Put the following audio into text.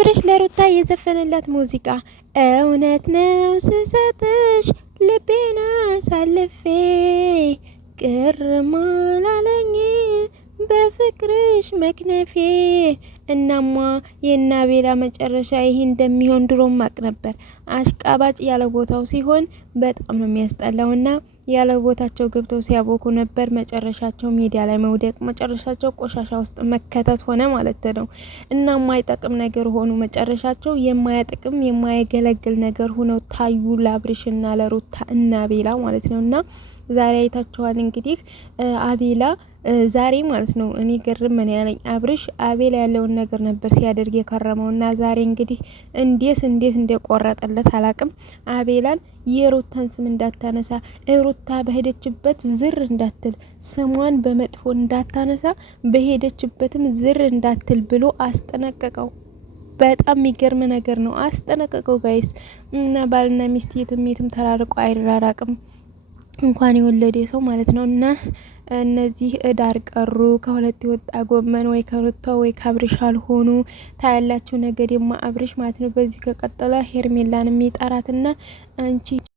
አብርሽ ለሩታ የዘፈነላት ሙዚቃ እውነት ነው ስሰጥሽ ልቤና አሳልፌ ቅርም አላለኝ በፍቅርሽ መክነፌ። እናማ የናቤላ መጨረሻ ይሄ እንደሚሆን ድሮም ማቅ ነበር። አሽቃባጭ ያለ ቦታው ሲሆን በጣም ነው የሚያስጠላውና ያለ ቦታቸው ገብተው ሲያቦኩ ነበር። መጨረሻቸው ሚዲያ ላይ መውደቅ፣ መጨረሻቸው ቆሻሻ ውስጥ መከተት ሆነ ማለት ነው። እና የማይጠቅም ነገር ሆኑ። መጨረሻቸው የማያጠቅም የማያገለግል ነገር ሆነው ታዩ ለአብርሽና ለሩታ እና አቤላ ማለት ነውና ዛሬ አይታችኋል እንግዲህ አቤላ ዛሬ ማለት ነው እኔ ግርም ምን ያለኝ አብርሽ አቤላ ያለውን ነገር ነበር ሲያደርግ የከረመውና ዛሬ እንግዲህ እንዴት እንደቆረጠለት አላቅም። አቤላን የሩታን ስም እንዳታነሳ፣ ሩታ በሄደችበት ዝር እንዳትል፣ ስሟን በመጥፎ እንዳታነሳ፣ በሄደችበትም ዝር እንዳትል ብሎ አስጠነቀቀው። በጣም የሚገርም ነገር ነው። አስጠነቀቀው ጋይስ። እና ባልና ሚስት የትም ተራርቆ አይራራቅም እንኳን የወለደ ሰው ማለት ነው። እና እነዚህ ዳር ቀሩ። ከሁለት የወጣ ጎመን ወይ ከሩታ ወይ ከአብርሽ አልሆኑ። ታያላችሁ ነገ ደግሞ አብርሽ ማለት ነው በዚህ ከቀጠለ ሄርሜላን የሚጠራትና አንቺ